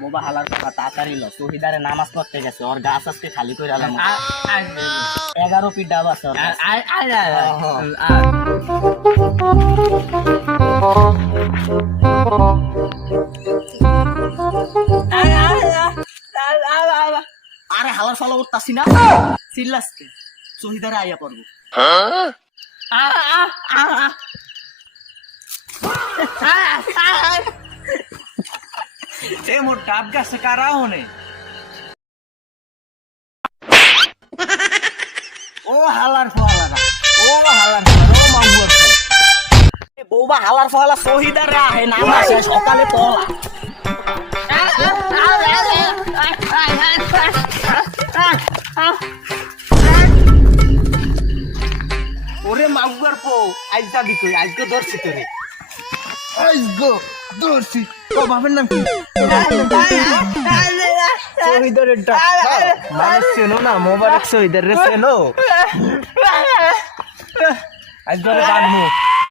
বোবা হালার কথা তাড়াতাড়ি ল শহীদারে নামাজ পড়তে গেছে ওর গাছ আজকে খালি করে আলাম 11 ফিট ডাব আছে ওর কাছে। আরে হালার ফলো উঠতাছি না চিল্লাসকে শহীদারে আইয়া পড়বো এ মোর ডাব গাছে কারা হনে ও হালার ফলারা ও হালার ও মামুর বৌবা হালার ফলা শহীদারে আহে নামাজ শেষ সকালে পলা ওরে মাগুয়ার পো আজটা বিকই আজকে ধরছি তোরে আজগো ধরছি ও বাবার নাম কি শহীদের ডাক মানুষ চেনো না মোবারক শহীদের রে চেনো আজ ধরে বানমু